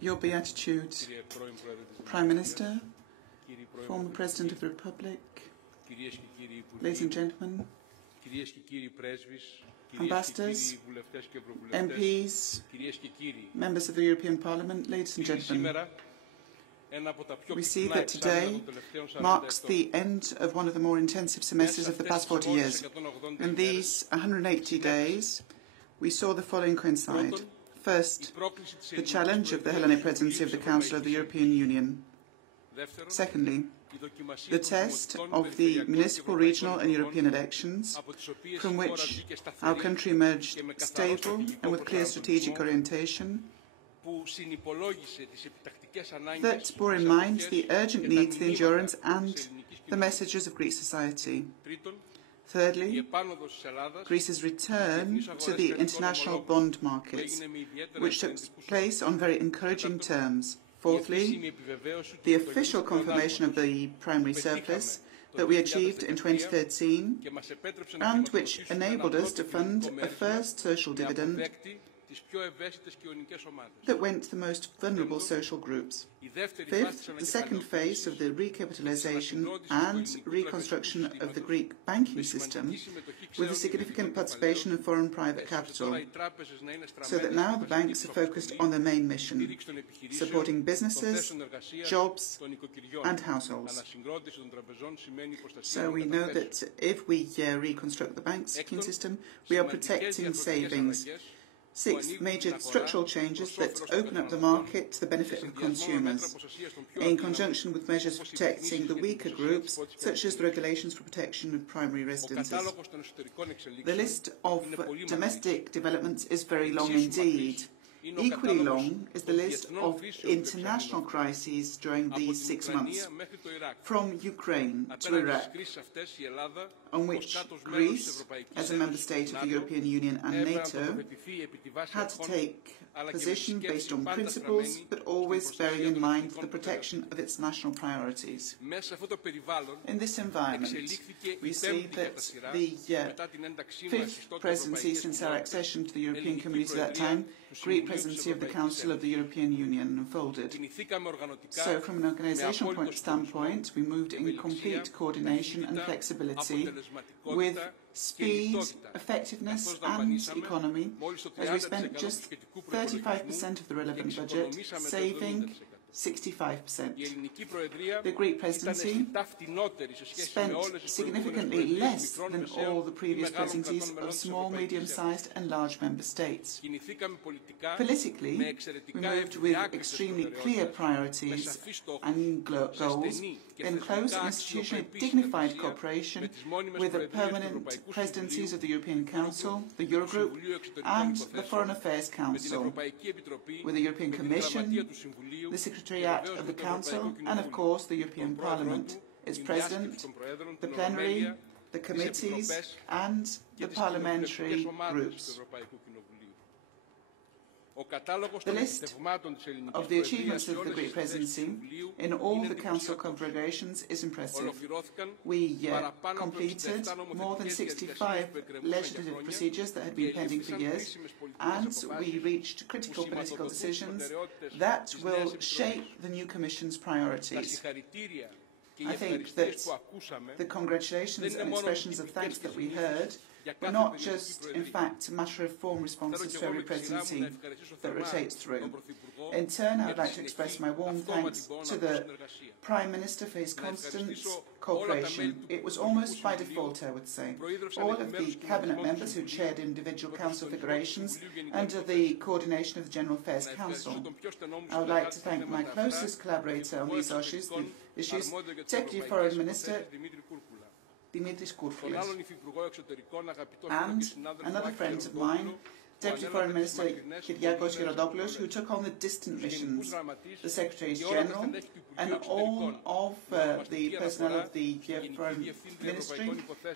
Your Beatitude, Prime Minister, former President of the Republic, ladies and gentlemen, ambassadors, MPs, members of the European Parliament, ladies and gentlemen, we see that today marks the end of one of the more intensive semesters of the past 40 years. In these 180 days, we saw the following coincide. First, the challenge of the Hellenic Presidency of the Council of the European Union. Secondly, the test of the municipal, regional and European elections, from which our country emerged stable and with clear strategic orientation, that bore in mind the urgent needs, the endurance and the messages of Greek society. Thirdly, Greece's return to the international bond markets, which took place on very encouraging terms. Fourthly, the official confirmation of the primary surplus that we achieved in 2013 and which enabled us to fund a first social dividend that went to the most vulnerable social groups. Fifth, the second phase of the recapitalisation and reconstruction of the Greek banking system with a significant participation of foreign private capital, so that now the banks are focused on their main mission, supporting businesses, jobs and households. So we know that if we reconstruct the banking system, we are protecting savings. Sixth, major structural changes that open up the market to the benefit of consumers, in conjunction with measures protecting the weaker groups, such as the regulations for protection of primary residences. The list of domestic developments is very long indeed. Equally long is the list of international crises during these 6 months, from Ukraine to Iraq, on which Greece, as a member state of the European Union and NATO, had to take a position based on principles, but always bearing in mind the protection of its national priorities. In this environment, we see that the fifth presidency since our accession to the European Community at that time, Greek presidency of the Council of the European Union, unfolded. So from an organisational standpoint, we moved in complete coordination and flexibility with speed, effectiveness and economy, as we spent just 35% of the relevant budget, saving 65%. The Greek presidency spent significantly less than all the previous presidencies of small, medium-sized and large member states. Politically, we moved with extremely clear priorities and goals in close and institutionally dignified cooperation with the permanent presidencies of the European Council, the Eurogroup and the Foreign Affairs Council, with the European Commission, the Secretariat of the Council and, of course, the European Parliament, its President, the plenary, the committees and the parliamentary groups. The list of the achievements of the Greek presidency in all the Council congregations is impressive. We completed more than 65 legislative procedures that had been pending for years, and we reached critical political decisions that will shape the new Commission's priorities. I think that the congratulations and expressions of thanks that we heard were not just, in fact, a matter of form responses to every presidency that rotates through. In turn, I would like to express my warm thanks to the Prime Minister for his constant cooperation. It was almost by default, I would say. All of the Cabinet members who chaired individual Council figurations under the coordination of the General Affairs Council. I would like to thank my closest collaborator on these issues, Deputy Foreign Minister Dimitris Kourfoulis, and another friend of mine, Deputy Foreign Minister Kyriakos Gerontopoulos, who took on the distant missions, the Secretaries General, and all of the personnel of the Foreign Ministry,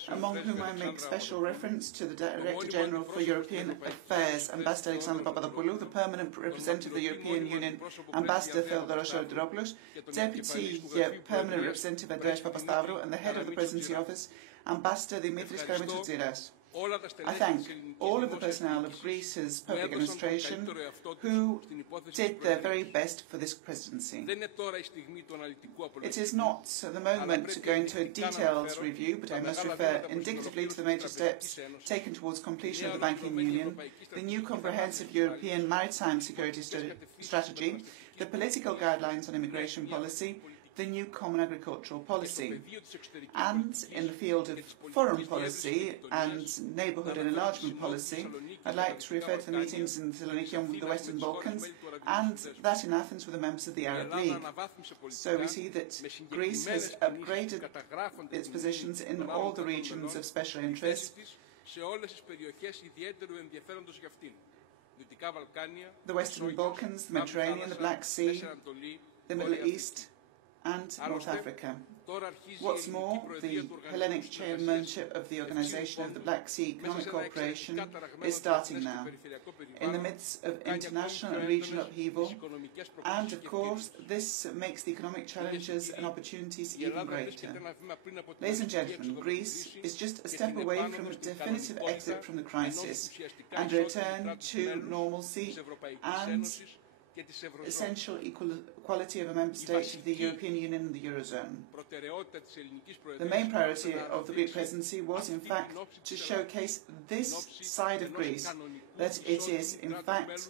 among whom I make special reference to the Director General for European Affairs, Ambassador Alexander Papadopoulou, the Permanent Representative of the European Union, Ambassador Theodoros Argyropoulos, Deputy Permanent Representative Andreas Papastavrou, and the Head of the Presidency Office, Ambassador Dimitris Karamitsoutziras. I thank all of the personnel of Greece's public administration who did their very best for this presidency. It is not the moment to go into a detailed review, but I must refer indicatively to the major steps taken towards completion of the banking union, the new comprehensive European maritime security strategy, the political guidelines on immigration policy, the new common agricultural policy. And in the field of foreign policy and neighbourhood and enlargement policy, I'd like to refer to the meetings in Thessaloniki on the Western Balkans and that in Athens with the members of the Arab League. So we see that Greece has upgraded its positions in all the regions of special interest, the Western Balkans, the Mediterranean, the Black Sea, the Middle East, and North Africa. What's more, the Hellenic chairmanship of the Organisation of the Black Sea Economic Cooperation is starting now, in the midst of international and regional upheaval, and of course this makes the economic challenges and opportunities even greater. Ladies and gentlemen, Greece is just a step away from a definitive exit from the crisis and a return to normalcy and essential equality of a member state of the European Union and the Eurozone. The main priority of the Greek presidency was, in fact, to showcase this side of Greece, that it is, in fact,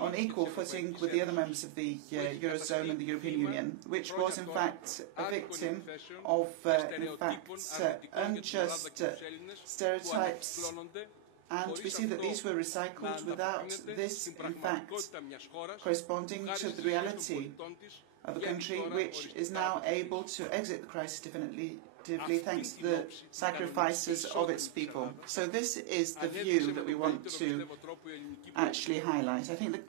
on equal footing with the other members of the Eurozone and the European Union, which was, in fact, a victim of, unjust stereotypes. And we see that these were recycled without this, in fact, corresponding to the reality of a country which is now able to exit the crisis definitively thanks to the sacrifices of its people. So this is the view that we want to actually highlight. I think the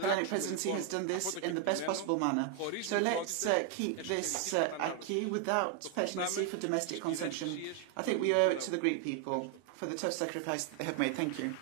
Hellenic presidency has done this in the best possible manner. So let's keep this acquis without pettiness for domestic consumption. I think we owe it to the Greek people for the tough sacrifice that they have made. Thank you.